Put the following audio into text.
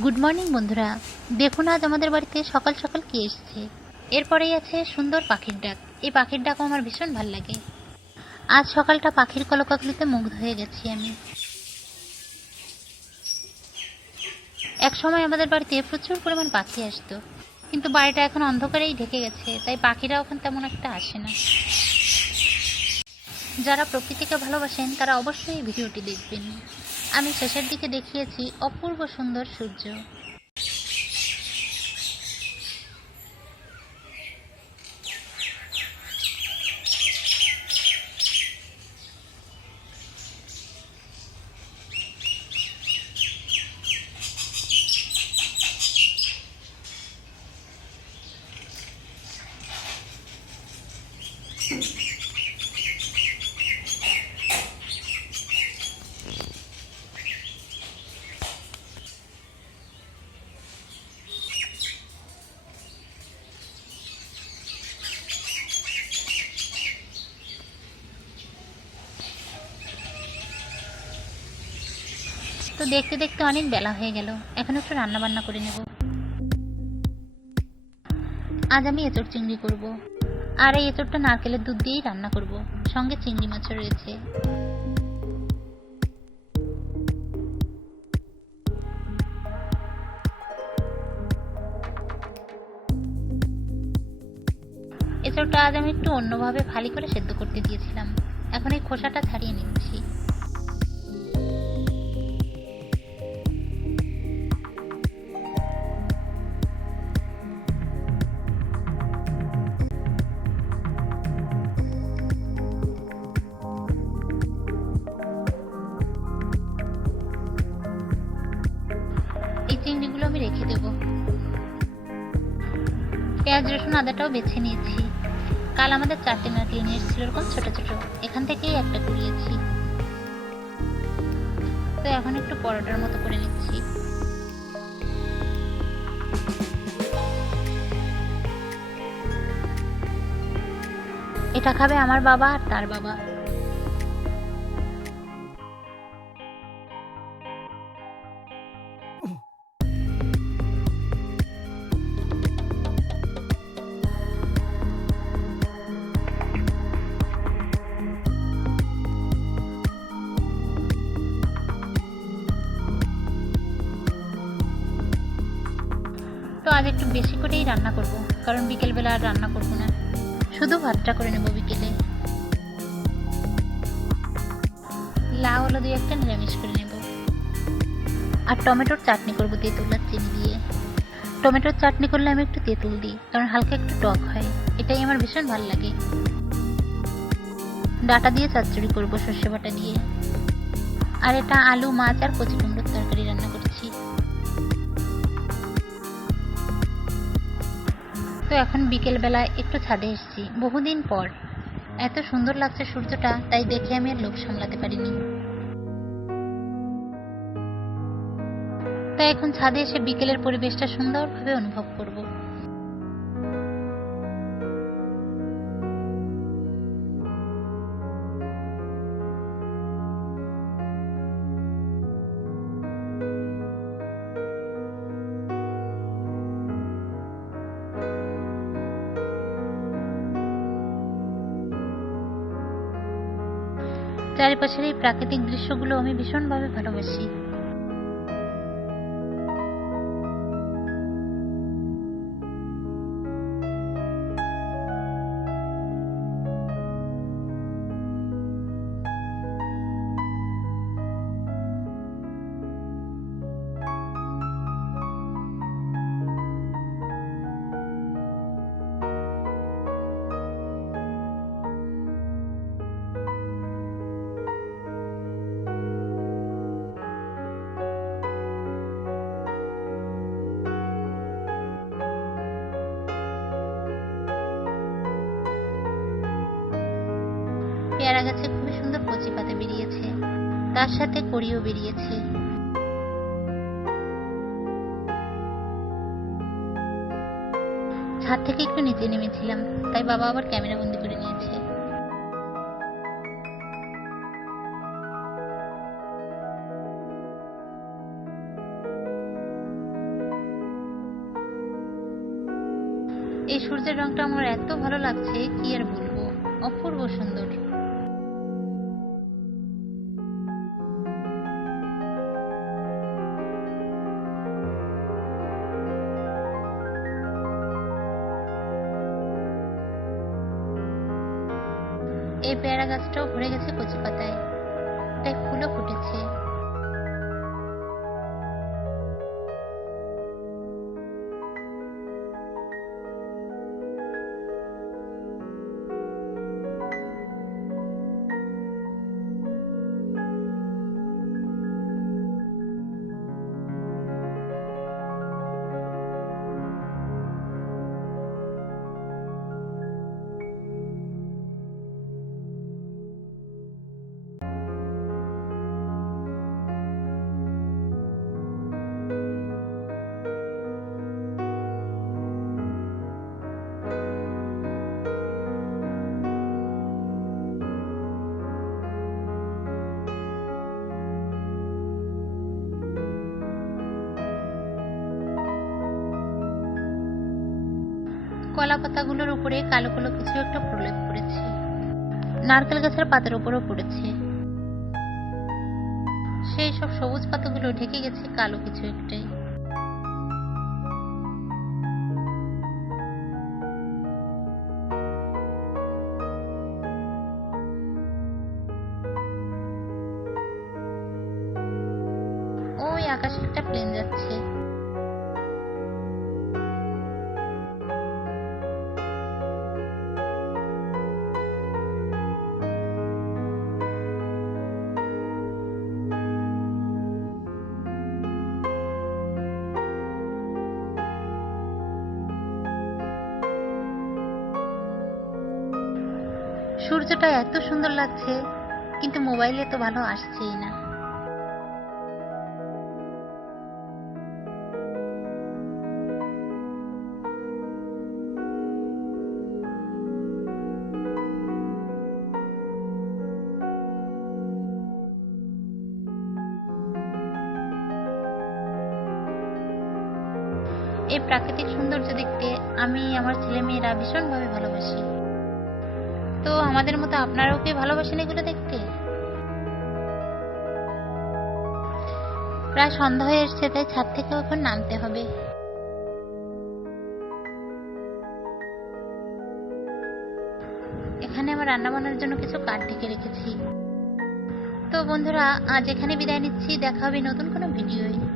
Good morning, বন্ধুরা। দেখুন, আজ আমাদের বাড়িতে সকাল সকাল কি এসছে। এরপরেই আছে সুন্দর পাখির ডাক। এই পাখির ডাকও আমার ভীষণ ভালো লাগে। আজ সকালটা পাখির কলকাকলিতে মুগ্ধ হয়ে গেছি আমি। এক সময় আমাদের বাড়িতে প্রচুর পরিমাণ পাখি আসতো। কিন্তু বাড়িটা এখন অন্ধকারেই ঢেকে গেছে, তাই পাখিরা এখন তেমন একটা আসে না। যারা প্রকৃতিকে ভালোবাসেন, তারা অবশ্যই ভিডিওটি দেখবেন। আমি শেষের দিকে দেখিয়েছি অপূর্ব সুন্দর সূর্য। তো দেখতে দেখতে অনেক বেলা হয়ে গেল। এখন একটু রান্না বান্না করে নেব। আজ আমি এঁচড় চিংড়ি করব। আর এই এঁচড়টা নারকেলের দুধ দিয়েই রান্না করব। সঙ্গে চিংড়ি মাছও রয়েছে। এঁচড়টা আজ আমি একটু অন্যভাবে ফালি করে সেদ্ধ করতে দিয়েছিলাম। এখন এই খোসাটা ছাড়িয়ে নিচ্ছি। চিংড়িগুলো আমি রেখে দেবো। পেঁয়াজ, রসুন, আদাটাও বেছে নিয়েছি। কাল আমাদের চারটে নারকেল নিয়ে এসেছিল এরকম ছোট ছোট। এখান থেকেই একটা কুড়িয়েছি। তো এখন একটু পরোটার মতো করে নিচ্ছি। এটা খাবে আমার বাবা আর তার বাবা। আজ একটু বেশি করেই রান্না করব, কারণ বিকেলবেলা আর রান্না করব না। শুধু ভাতটা করে নেব বিকেলে। লাউ হলো দিয়ে একটা নিরামিষ করে নেব। আর টমেটোর চাটনি করব তেঁতুল আর চিনি দিয়ে। টমেটোর চাটনি করলে আমি একটু তেঁতুল দিই, কারণ হালকা একটু টক হয়, এটাই আমার ভীষণ ভালো লাগে। ডাটা দিয়ে চচ্চড়ি করব সর্ষে বাটা দিয়ে। আর এটা আলু, মাছ আর কচি এখন বিকেল বেলায় একটু ছাদে এসেছি। বহুদিন পর। এত সুন্দর লাগছে সূর্যটা, তাই দেখে আমি আর লোভ সামলাতে পারিনি। তাই এখন ছাদে এসে বিকেলের পরিবেশটা সুন্দরভাবে অনুভব করব। চারিপাশের এই প্রাকৃতিক দৃশ্যগুলো আমি ভীষণভাবে ভালোবাসি। গাছে খুব সুন্দর কচি পাতা বেরিয়েছে। তার সাথে কড়িও বেরিয়েছে। ছাদ থেকে একটু নিচে নেমেছিলাম, তাই বাবা আবার ক্যামেরা বন্দি করে নিয়েছে। এই সূর্যের রংটা আমার এত ভালো লাগছে, কি আর বলব? অপূর্ব সুন্দর। এই পেয়ারা গাছটাও ভরে গেছে কচি পাতায় তাই ফুলও ফুটেছে। কলা পাতাগুলোর উপরে কালো কালো কিছু একটা প্রলেপ পড়েছে নারকেল গাছের পাতার উপরও পড়েছে। সেই সব সবুজ পাতাগুলো ঢেকে গেছে কালো কিছু একটাই। ওই আকাশে একটা প্লেন যাচ্ছে। সূর্যটা এত সুন্দর লাগছে, কিন্তু মোবাইলে তো ভালো আসছেই না। এই প্রাকৃতিক সৌন্দর্য দেখতে আমি আমার ছেলে মেয়েরা ভীষণভাবে ভালোবাসি। তো আমাদের মতো আপনারাও কি ভালোবাসেন এগুলো দেখতে? প্রায় সন্ধ্যা হয়ে এসছে, তাই ছাদ থেকেও এখন নামতে হবে। এখানে আমার রান্না বান্নার জন্য কিছু কাঠ ঢেকে রেখেছি। তো বন্ধুরা, আজ এখানে বিদায় নিচ্ছি। দেখা হবে নতুন কোনো ভিডিওয়।